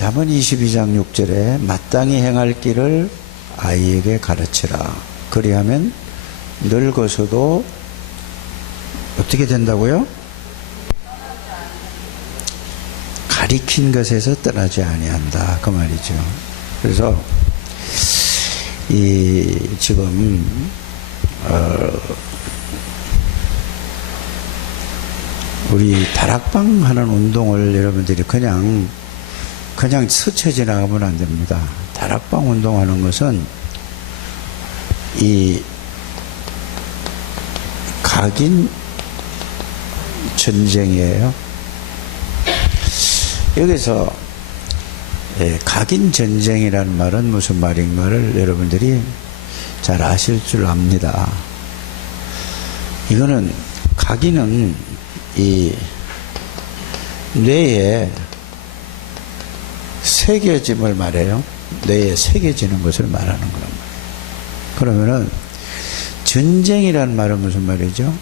잠언 22장 6절에 마땅히 행할 길을 아이에게 가르치라. 그리하면 늙어서도 어떻게 된다고요? 가리킨 것에서 떠나지 아니한다. 그 말이죠. 그래서 지금 우리 다락방 하는 운동을 여러분들이 그냥 스쳐 지나가면 안 됩니다. 다락방 운동하는 것은 이 각인 전쟁이에요. 여기서 각인 전쟁이라는 말은 무슨 말인가를 여러분들이 잘 아실 줄 압니다. 이거는 각인은 이 뇌에 새겨짐을 말해요. 뇌에 새겨지는 것을 말하는 거란 말이에요. 그러면은 전쟁이라는 말은 무슨 말이죠?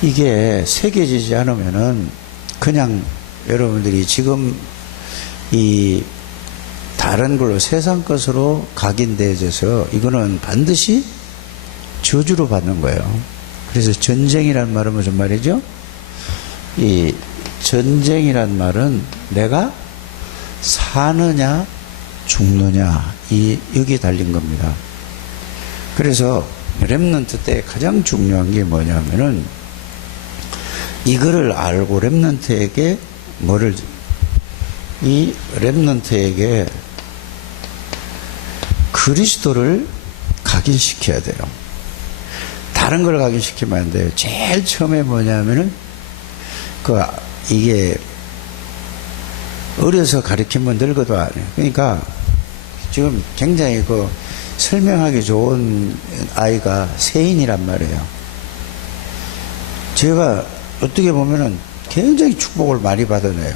이게 새겨지지 않으면은 그냥 여러분들이 지금 이 다른 걸로 세상 것으로 각인되어져서 이거는 반드시 저주로 받는 거예요. 그래서 전쟁이란 말은 무슨 말이죠? 이 전쟁이란 말은 내가 사느냐 죽느냐 여기에 달린 겁니다. 그래서 렘넌트 때 가장 중요한 게 뭐냐면은 이거를 알고 렘넌트에게 이 렘넌트에게 그리스도를 각인시켜야 돼요. 다른 걸 각인시키면 안 돼요. 제일 처음에 뭐냐면은 이게 어려서 가르치면 늙어도 안 해요. 그러니까 지금 굉장히 설명하기 좋은 아이가 세인이란 말이에요. 제가 어떻게 보면은 굉장히 축복을 많이 받아내요.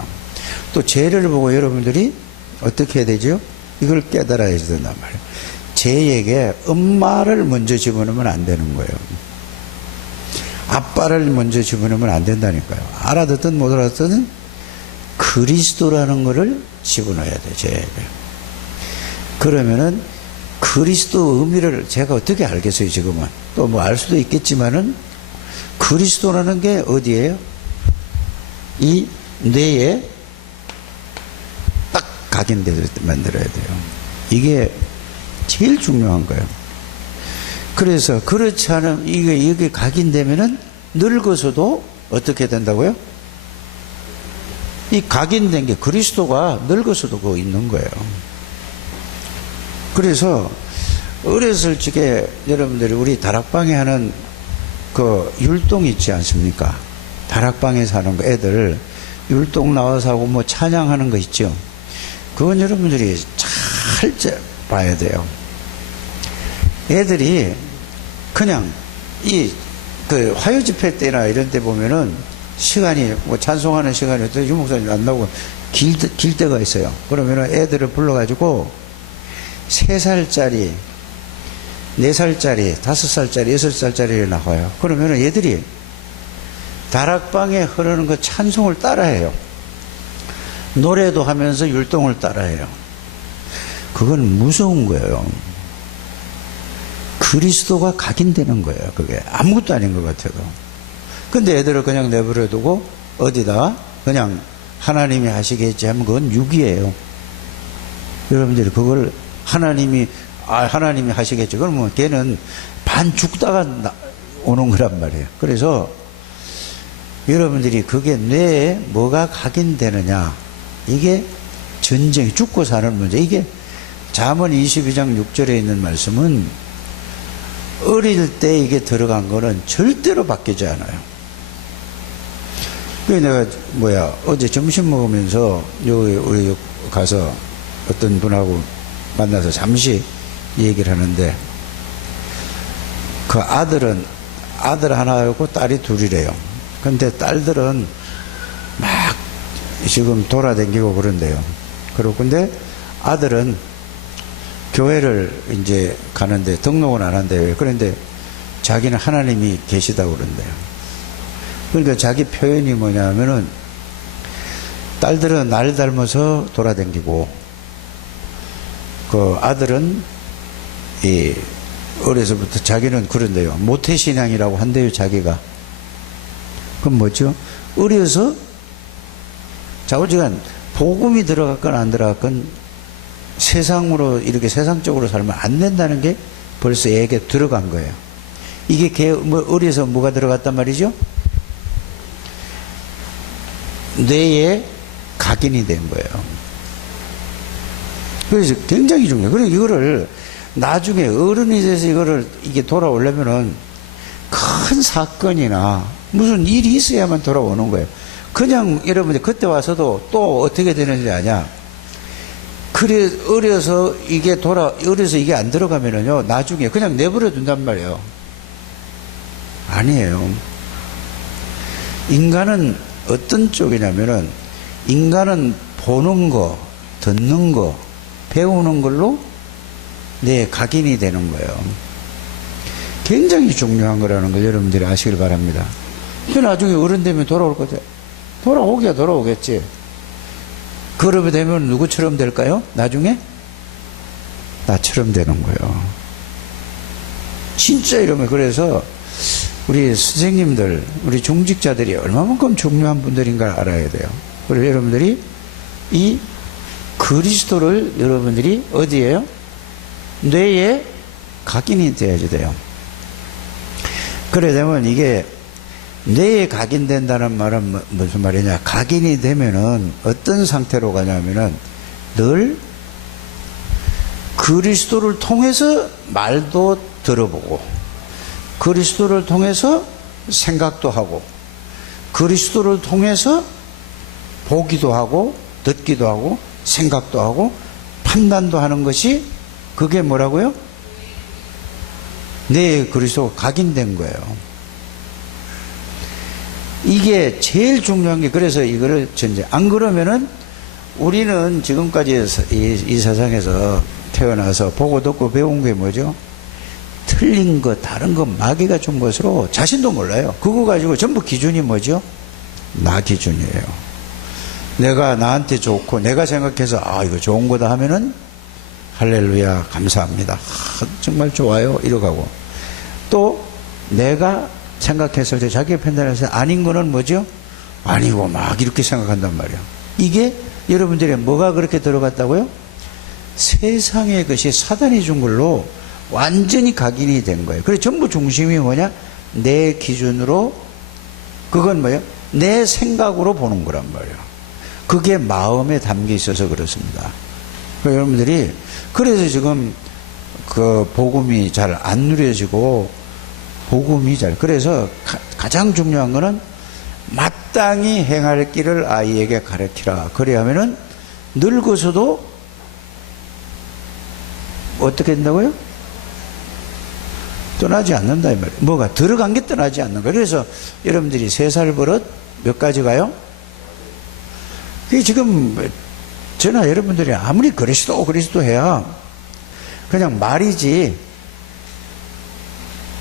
또 죄를 보고 여러분들이 어떻게 해야 되죠? 이걸 깨달아야 된단 말이에요. 죄에게 엄마를 먼저 집어넣으면 안 되는 거예요. 아빠를 먼저 집어넣으면 안 된다니까요. 알아듣든 못 알아듣든 그리스도라는 거를 집어넣어야 돼, 죄에게. 그러면은 그리스도 의미를 제가 어떻게 알겠어요, 지금은. 또 뭐 알 수도 있겠지만은 그리스도라는 게 어디예요? 이 뇌에 딱 각인돼서 만들어야 돼요. 이게 제일 중요한 거예요. 그래서 그렇지 않으면 이게 각인되면은 늙어서도 어떻게 된다고요? 이 각인된 게 그리스도가 늙어서도 그거 있는 거예요. 그래서 어렸을 적에 여러분들이 우리 다락방에 하는 율동 있지 않습니까? 다락방에서 하는 거 애들 율동 나와서 하고 뭐 찬양하는 거 있죠. 그건 여러분들이 잘 봐야 돼요. 애들이 그냥 화요 집회 때나 이런 때 보면은 시간이 뭐 찬송하는 시간이 어떤 유목사님 안 나오고 길 때가 있어요. 그러면은 애들을 불러가지고 3살짜리 4살짜리 5살짜리 6살짜리를 나와요. 그러면은 얘들이 다락방에 흐르는 그 찬송을 따라해요. 노래도 하면서 율동을 따라해요. 그건 무서운 거예요. 그리스도가 각인되는 거예요. 그게 아무것도 아닌 것 같아도. 근데 애들을 그냥 내버려 두고 어디다 그냥 하나님이 하시겠지 하면 그건 유기예요. 여러분들이 그걸 하나님이 하시겠지. 그러면 걔는 반 죽다가 오는 거란 말이에요. 그래서 여러분들이 그게 뇌에 뭐가 각인되느냐, 이게 전쟁이 죽고 사는 문제. 이게 잠언 22장 6절에 있는 말씀은 어릴 때 이게 들어간 거는 절대로 바뀌지 않아요. 그래서 내가 어제 점심 먹으면서 여기 우리 가서 어떤 분하고 만나서 잠시 얘기를 하는데, 그 아들 하나하고 딸이 둘이래요. 근데 딸들은 막 지금 돌아다니고 그런데요. 그리고 근데 아들은 교회를 이제 가는데 등록은 안 한대요. 그런데 자기는 하나님이 계시다고 그런대요. 그러니까 자기 표현이 뭐냐면은 딸들은 날 닮아서 돌아다니고, 그 아들은 어려서부터 자기는 그런데요. 모태신앙이라고 한대요, 자기가. 그럼 뭐죠? 어려서 자우지간 복음이 들어갔건 안 들어갔건 세상으로 이렇게 세상적으로 살면 안 된다는 게 벌써 애에게 들어간 거예요. 이게 어려서 뭐가 들어갔단 말이죠? 뇌에 각인이 된 거예요. 그래서 굉장히 중요해요. 그러니까 이거를 나중에 어른이 돼서 이게 돌아오려면은 큰 사건이나 무슨 일이 있어야만 돌아오는 거예요. 그냥 여러분들 그때 와서도 또 어떻게 되는지 아냐? 그래, 어려서 이게 안 들어가면은요, 나중에 그냥 내버려 둔단 말이에요. 아니에요. 인간은 어떤 쪽이냐면은, 인간은 보는 거, 듣는 거, 배우는 걸로 내 각인이 되는 거예요. 굉장히 중요한 거라는 걸 여러분들이 아시길 바랍니다. 나중에 어른 되면 돌아올 거죠. 돌아오겠지. 그러게 되면 누구처럼 될까요? 나중에? 나처럼 되는 거예요. 진짜 이러면, 그래서 우리 선생님들, 우리 중직자들이 얼마만큼 중요한 분들인가 알아야 돼요. 그래서 여러분들이 이 그리스도를 여러분들이 어디에요? 뇌에 각인이 돼야지 돼요. 그래 되면 이게 뇌에 각인된다는 말은 무슨 말이냐? 각인이 되면은 어떤 상태로 가냐면은 늘 그리스도를 통해서 말도 들어보고, 그리스도를 통해서 생각도 하고, 그리스도를 통해서 보기도 하고, 듣기도 하고, 생각도 하고, 판단도 하는 것이 그게 뭐라고요? 내 그리스도가 각인된 거예요. 이게 제일 중요한 게, 그래서 이거를 전제, 안 그러면은 우리는 지금까지 이 세상에서 태어나서 보고 듣고 배운 게 뭐죠? 틀린 거, 다른 거 마귀가 준 것으로 자신도 몰라요. 그거 가지고 전부 기준이 뭐죠? 나 기준이에요. 내가 나한테 좋고 내가 생각해서 이거 좋은 거다 하면은 할렐루야 감사합니다. 정말 좋아요 이러고, 또 내가 생각했을 때 자기 판단해서 아닌 거는 뭐죠? 아니고 막 이렇게 생각한단 말이에요. 이게 여러분들의 뭐가 그렇게 들어갔다고요? 세상의 것이 사단이 준 걸로 완전히 각인이 된 거예요. 그래서 전부 중심이 뭐냐? 내 기준으로, 그건 뭐예요? 내 생각으로 보는 거란 말이에요. 그게 마음에 담겨 있어서 그렇습니다. 그러니까 여러분들이 그래서 지금 그 복음이 잘 안 누려지고, 그래서 가장 중요한 거는 마땅히 행할 길을 아이에게 가르치라. 그래야 하면은 늙어서도 어떻게 된다고요? 떠나지 않는다 이 말이에요. 뭐가 들어간 게 떠나지 않는 거예요. 그래서 여러분들이 3살 버릇 몇 가지 가요? 그게 지금 저나 여러분들이 아무리 그리스도 해야 그냥 말이지.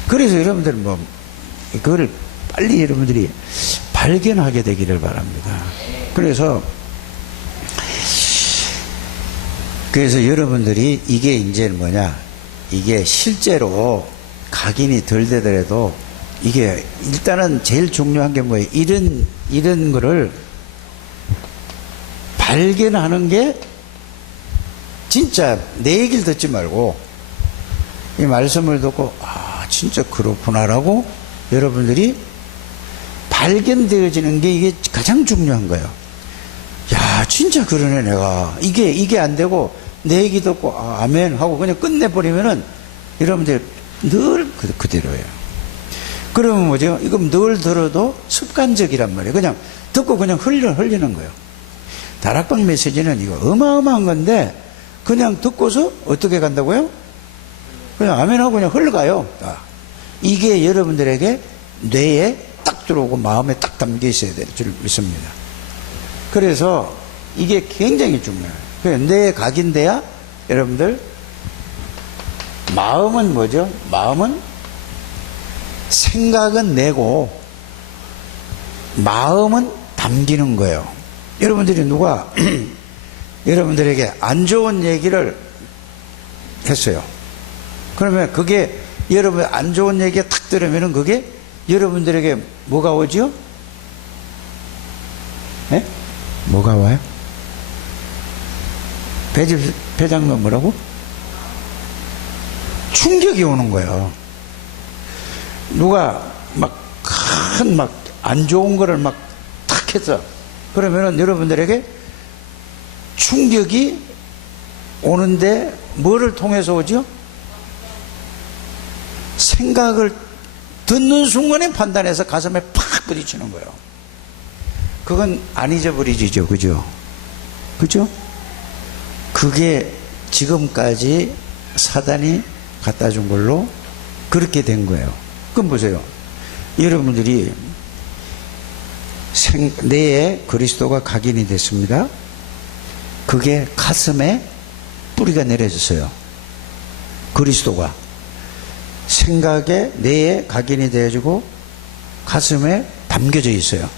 그래서 여러분들 그거를 빨리 여러분들이 발견하게 되기를 바랍니다. 그래서 여러분들이 이게 이제 뭐냐, 이게 실제로 각인이 덜 되더라도 이게 일단은 제일 중요한 게 뭐예요? 이런 거를 발견하는 게, 진짜 내 얘기를 듣지 말고 이 말씀을 듣고 진짜 그렇구나라고 여러분들이 발견되어지는 게 이게 가장 중요한 거예요. 야 진짜 그러네. 내가 이게 안 되고 내 얘기 듣고 아멘 하고 그냥 끝내버리면은 여러분들 늘 그대로예요. 그러면 뭐죠? 이건 늘 들어도 습관적이란 말이에요. 그냥 듣고 그냥 흘리는 거예요. 다락방 메시지는 이거 어마어마한 건데 그냥 듣고서 어떻게 간다고요? 그냥 아멘하고 그냥 흘러가요. 이게 여러분들에게 뇌에 딱 들어오고 마음에 딱 담겨 있어야 될 줄 믿습니다. 그래서 이게 굉장히 중요해요. 뇌에 각인돼야 여러분들, 마음은 뭐죠? 마음은 생각은 내고 마음은 담기는 거예요. 여러분들이 누가 여러분들에게 안 좋은 얘기를 했어요. 그러면 그게 여러분 안 좋은 얘기가 탁 들으면은 그게 여러분들에게 뭐가 오죠? 네? 뭐가 와요? 배장면 뭐라고? 충격이 오는 거예요. 누가 막 큰 막 안 좋은 거를 막 탁 해서 그러면은 여러분들에게 충격이 오는데 뭐를 통해서 오죠? 생각을 듣는 순간에 판단해서 가슴에 팍 부딪히는 거예요. 그건 안 잊어버리죠. 그죠? 그죠? 그게 지금까지 사단이 갖다 준 걸로 그렇게 된 거예요. 그럼 보세요. 여러분들이 뇌에 그리스도가 각인이 됐습니다. 그게 가슴에 뿌리가 내려졌어요. 그리스도가 생각에 뇌에 각인이 되어지고 가슴에 담겨져 있어요.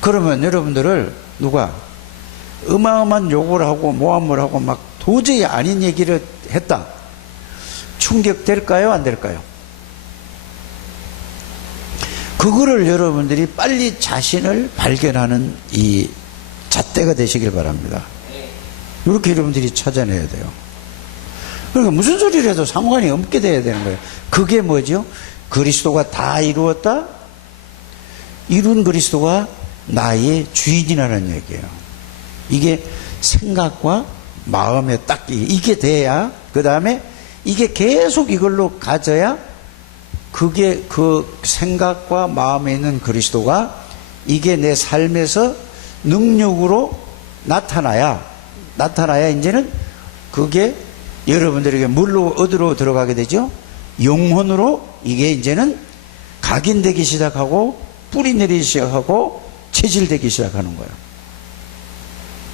그러면 여러분들을 누가 어마어마한 욕을 하고 모함을 하고 막 도저히 아닌 얘기를 했다. 충격될까요? 안 될까요? 그거를 여러분들이 빨리 자신을 발견하는 이 잣대가 되시길 바랍니다. 이렇게 여러분들이 찾아내야 돼요. 그러니까 무슨 소리를 해도 상관이 없게 돼야 되는 거예요. 그게 뭐죠? 그리스도가 다 이루었다? 이룬 그리스도가 나의 주인이라는 얘기예요. 이게 생각과 마음에 딱 이게 돼야, 그 다음에 이게 계속 이걸로 가져야 그게 그 생각과 마음에 있는 그리스도가 이게 내 삶에서 능력으로 나타나야 이제는 그게 여러분들에게 물로 어디로 들어가게 되죠? 영혼으로 이게 이제는 각인되기 시작하고 뿌리 내리기 시작하고 체질되기 시작하는 거예요.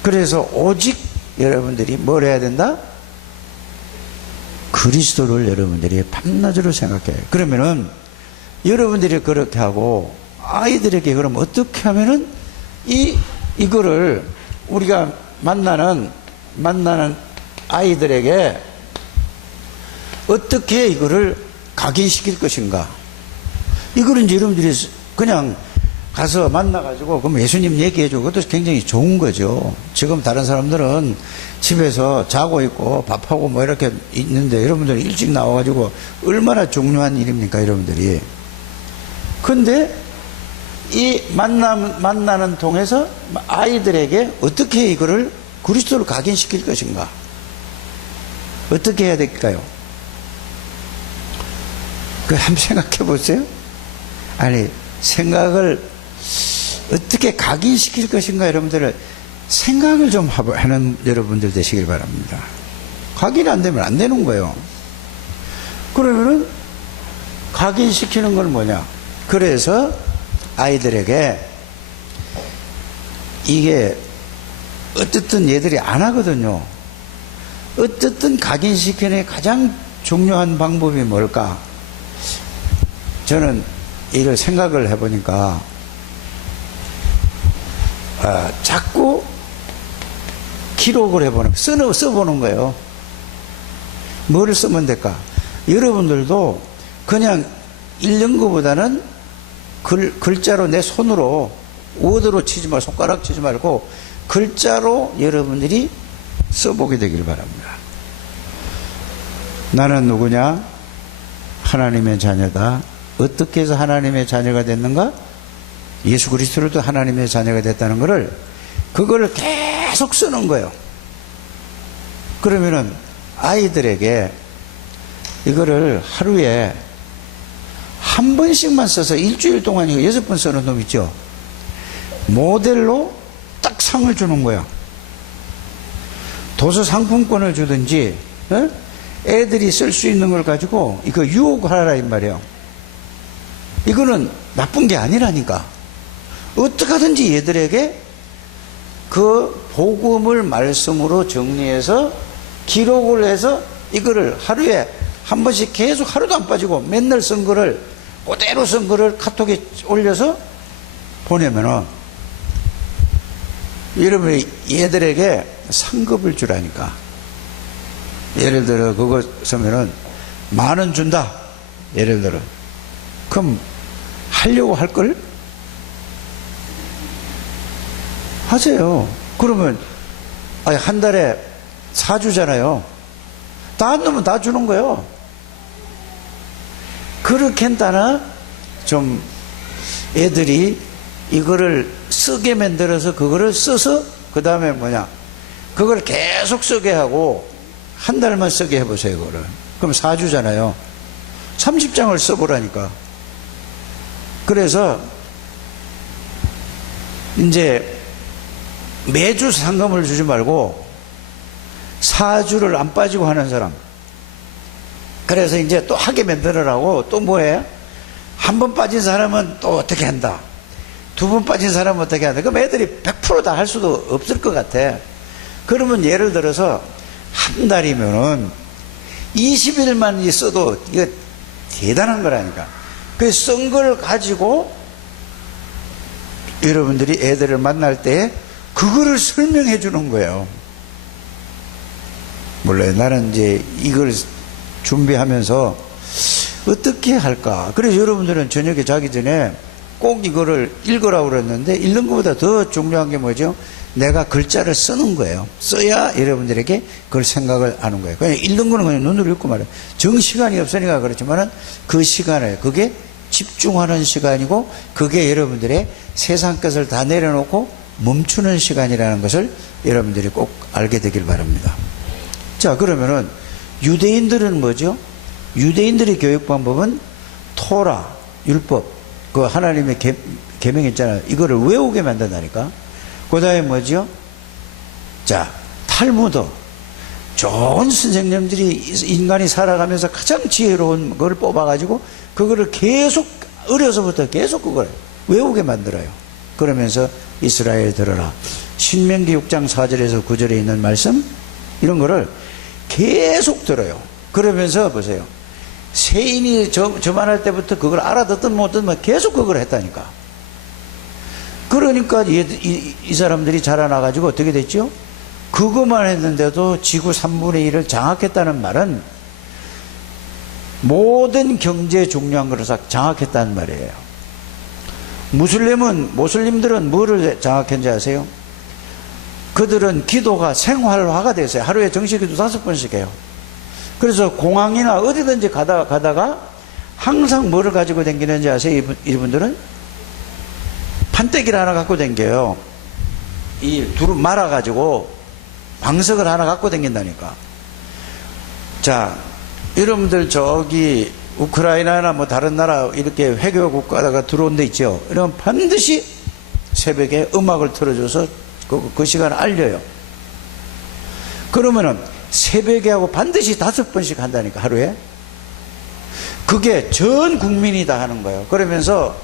그래서 오직 여러분들이 뭘 해야 된다? 그리스도를 여러분들이 밤낮으로 생각해요. 그러면은 여러분들이 그렇게 하고 아이들에게 그럼 어떻게 하면은 이거를 우리가 만나는 아이들에게 어떻게 이거를 각인시킬 것인가? 이거를 이제 여러분들이 그냥 가서 만나가지고 그럼 예수님 얘기해주고 그것도 굉장히 좋은 거죠. 지금 다른 사람들은 집에서 자고 있고 밥하고 뭐 이렇게 있는데 여러분들이 일찍 나와가지고 얼마나 중요한 일입니까, 여러분들이. 근데 이 만나는 통해서 아이들에게 어떻게 이거를 그리스도를 각인시킬 것인가? 어떻게 해야 될까요? 그 한번 생각해 보세요. 아니, 생각을 어떻게 각인시킬 것인가, 여러분들을 생각을 좀 하는 여러분들 되시길 바랍니다. 각인이 안 되면 안 되는 거예요. 그러면은 각인시키는 건 뭐냐? 그래서 아이들에게 이게 어쨌든 얘들이 안 하거든요. 어쨌든 각인시키는 가장 중요한 방법이 뭘까? 저는 이를 생각을 해보니까 자꾸 기록을 해보는, 써보는 거예요. 뭐를 쓰면 될까? 여러분들도 그냥 읽는 것보다는 글자로 내 손으로 워드로 치지 말고 손가락 치지 말고 글자로 여러분들이 써보게 되길 바랍니다. 나는 누구냐? 하나님의 자녀다. 어떻게 해서 하나님의 자녀가 됐는가? 예수 그리스도로도 하나님의 자녀가 됐다는 것을 그걸 계속 쓰는 거예요. 그러면은 아이들에게 이거를 하루에 한 번씩만 써서 일주일 동안 이거 6번 쓰는 놈 있죠? 모델로 딱 상을 주는 거야. 도서 상품권을 주든지, 애들이 쓸 수 있는 걸 가지고 이거 유혹하라 이 말이에요. 이거는 나쁜 게 아니라니까. 어떻게 하든지 얘들에게 그 복음을 말씀으로 정리해서 기록을 해서 이거를 하루에 한 번씩 계속 하루도 안 빠지고 맨날 쓴 거를 그대로 쓴 거를 카톡에 올려서 보내면은 여러분이 얘들에게 상급을 주라니까. 예를 들어 그거 쓰면은 10,000원 준다. 예를 들어. 그럼 하려고 할 걸? 하세요. 그러면 아니 한 달에 4주잖아요. 다 안 넣으면 다 주는 거예요. 그렇게 한다나 좀 애들이 이거를 쓰게 만들어서 그거를 써서 그 다음에 뭐냐 그걸 계속 쓰게 하고 한 달만 쓰게 해보세요. 그거를. 그럼 4주잖아요. 30장을 써보라니까. 그래서 이제 매주 상금을 주지 말고 4주를 안 빠지고 하는 사람. 그래서 이제 또 하게 만들어라고 또 뭐해? 한 번 빠진 사람은 또 어떻게 한다. 2번 빠진 사람은 어떻게 한다. 그럼 애들이 100% 다 할 수도 없을 것 같아. 그러면 예를 들어서 한 달이면은 20일만 있어도 이거 대단한 거라니까. 그 쓴 걸 가지고 여러분들이 애들을 만날 때 그거를 설명해 주는 거예요. 몰라요. 나는 이제 이걸 준비하면서 어떻게 할까. 그래서 여러분들은 저녁에 자기 전에 꼭 이거를 읽으라고 그랬는데 읽는 것보다 더 중요한 게 뭐죠? 내가 글자를 쓰는 거예요. 써야 여러분들에게 그걸 생각을 하는 거예요. 그냥 읽는 거는 그냥 눈으로 읽고 말해요. 정시간이 없으니까 그렇지만은 그 시간에 그게 집중하는 시간이고 그게 여러분들의 세상 것을 다 내려놓고 멈추는 시간이라는 것을 여러분들이 꼭 알게 되길 바랍니다. 자, 그러면은 유대인들은 뭐죠? 유대인들의 교육 방법은 토라, 율법, 그 하나님의 계명 있잖아요. 이거를 외우게 만든다니까. 그 다음에 뭐죠? 자, 탈무드. 좋은 선생님들이 인간이 살아가면서 가장 지혜로운 걸 뽑아가지고 그거를 계속 어려서부터 계속 그걸 외우게 만들어요. 그러면서 이스라엘 들어라. 신명기 6장 4절에서 9절에 있는 말씀 이런 거를 계속 들어요. 그러면서 보세요. 세인이 저만할 때부터 그걸 알아듣든 못 듣든 계속 그걸 했다니까. 그러니까 이 사람들이 자라나가지고 어떻게 됐죠? 그것만 했는데도 지구 3분의 1을 장악했다는 말은 모든 경제 중요한 것을 장악했다는 말이에요. 모슬림들은 뭐를 장악했는지 아세요? 그들은 기도가 생활화가 됐어요. 하루에 정식기도 5번씩 해요. 그래서 공항이나 어디든지 가다가 항상 뭐를 가지고 다니는지 아세요? 이분들은 판때기를 하나 갖고 다녀요. 이 두루 말아가지고 방석을 하나 갖고 다닌다니까. 자, 여러분들 저기 우크라이나나 뭐 다른 나라 이렇게 회교 국가가 들어온 데 있죠. 이러면 반드시 새벽에 음악을 틀어줘서 그 시간을 알려요. 그러면은 새벽에 하고 반드시 5번씩 한다니까, 하루에. 그게 전 국민이 다 하는 거예요. 그러면서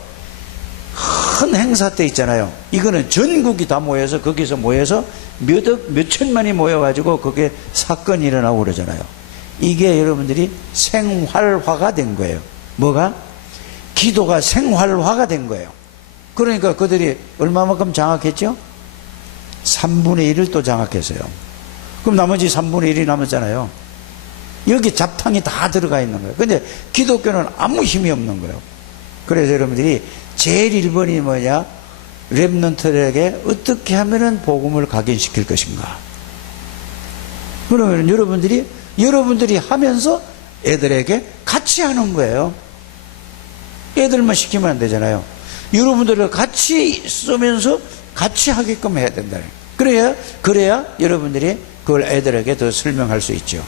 큰 행사 때 있잖아요. 이거는 전국이 다 모여서 거기서 모여서 몇 천만이 모여가지고 그게 사건이 일어나고 그러잖아요. 이게 여러분들이 생활화가 된 거예요. 뭐가? 기도가 생활화가 된 거예요. 그러니까 그들이 얼마만큼 장악했죠? 3분의 1을 또 장악했어요. 그럼 나머지 3분의 1이 남았잖아요. 여기 잡탕이 다 들어가 있는 거예요. 근데 기독교는 아무 힘이 없는 거예요. 그래서 여러분들이 제일 1번이 뭐냐? 렘넌트들에게 어떻게 하면은 복음을 각인시킬 것인가? 그러면 여러분들이 하면서 애들에게 같이 하는 거예요. 애들만 시키면 안 되잖아요. 여러분들을 같이 쓰면서 같이 하게끔 해야 된다. 그래야 여러분들이 그걸 애들에게 더 설명할 수 있죠.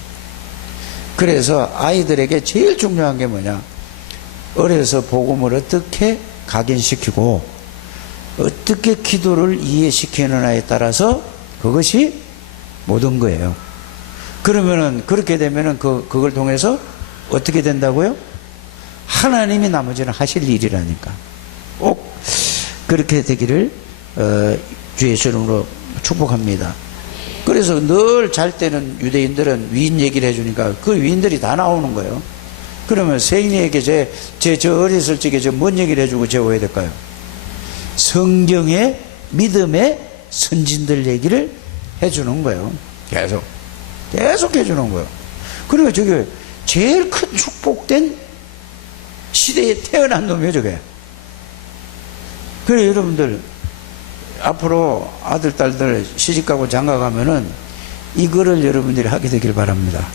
그래서 아이들에게 제일 중요한 게 뭐냐? 어려서 복음을 어떻게 각인시키고 어떻게 기도를 이해시키느냐에 따라서 그것이 모든 거예요. 그러면은 그렇게 되면은 그걸 통해서 어떻게 된다고요? 하나님이 나머지는 하실 일이라니까. 꼭 그렇게 되기를 주 예수 이름으로 축복합니다. 그래서 늘 잘 때는 유대인들은 위인 얘기를 해주니까 그 위인들이 다 나오는 거예요. 그러면 세인이에게 저 어렸을 적에 뭔 얘기를 해주고 재워야 될까요? 성경의 믿음의 선진들 얘기를 해주는 거예요. 계속 해주는 거예요. 그러니까 저게 제일 큰 축복된 시대에 태어난 놈이에요, 저게. 그래, 여러분들, 앞으로 아들, 딸들 시집가고 장가가면은 이거를 여러분들이 하게 되길 바랍니다.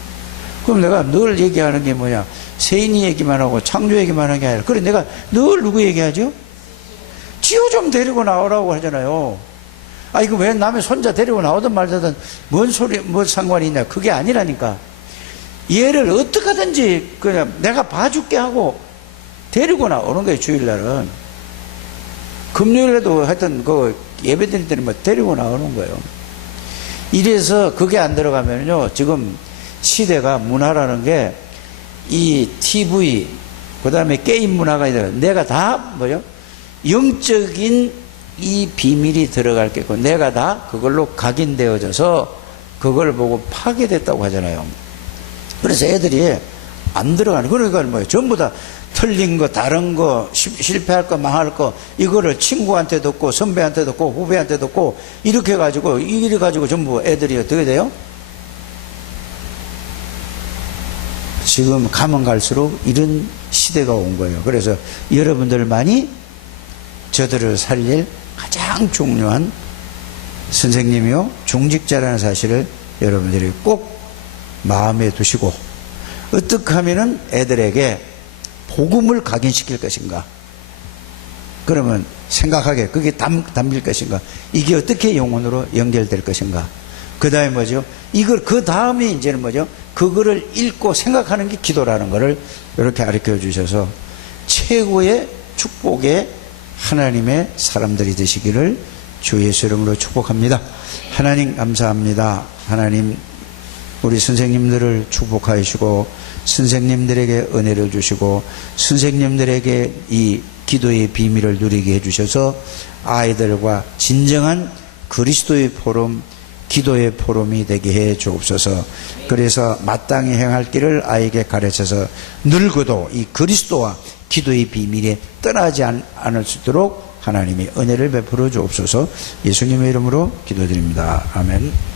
그럼 내가 늘 얘기하는 게 뭐냐? 세인이 얘기만 하고 창조 얘기만 하는 게 아니라, 그래, 내가 늘 누구 얘기하죠? 지호 좀 데리고 나오라고 하잖아요. 아, 이거 왜 남의 손자 데리고 나오든 말든 뭔 소리, 뭐 상관이 있냐? 그게 아니라니까. 얘를 어떻게 하든지 그냥 내가 봐줄게 하고 데리고 나오는 거예요, 주일날은. 금요일에도 하여튼 그 예배 드릴 때는 뭐 데리고 나오는 거예요. 이래서 그게 안 들어가면요, 지금 시대가 문화라는 게 이 TV, 그 다음에 게임 문화가 있어요. 내가 다 뭐요? 영적인 이 비밀이 들어갈 게 있고 내가 다 그걸로 각인되어져서 그걸 보고 파괴됐다고 하잖아요. 그래서 애들이 안 들어가는, 그러니까 뭐예요? 전부 다 틀린 거, 다른 거, 실패할 거, 망할 거, 이거를 친구한테 듣고, 선배한테 듣고, 후배한테 듣고, 이렇게 해가지고, 이래 가지고 전부 애들이 어떻게 돼요? 지금 가면 갈수록 이런 시대가 온 거예요. 그래서 여러분들만이 저들을 살릴 가장 중요한 선생님이요, 중직자라는 사실을 여러분들이 꼭 마음에 두시고, 어떻게 하면은 애들에게 복음을 각인시킬 것인가? 그러면 생각하게 그게 담길 것인가? 이게 어떻게 영혼으로 연결될 것인가? 그 다음에 뭐죠? 이걸, 그 다음에 이제는 뭐죠? 그거를 읽고 생각하는 게 기도라는 것을 이렇게 가르쳐 주셔서 최고의 축복의 하나님의 사람들이 되시기를 주 예수 이름으로 축복합니다. 하나님 감사합니다. 하나님, 우리 선생님들을 축복하시고 선생님들에게 은혜를 주시고 선생님들에게 이 기도의 비밀을 누리게 해주셔서 아이들과 진정한 그리스도의 포럼, 기도의 포럼이 되게 해 주옵소서. 그래서 마땅히 행할 길을 아이에게 가르쳐서 늙어도 이 그리스도와 기도의 비밀에 떠나지 않을 수 있도록 하나님이 은혜를 베풀어 주옵소서. 예수님의 이름으로 기도드립니다. 아멘.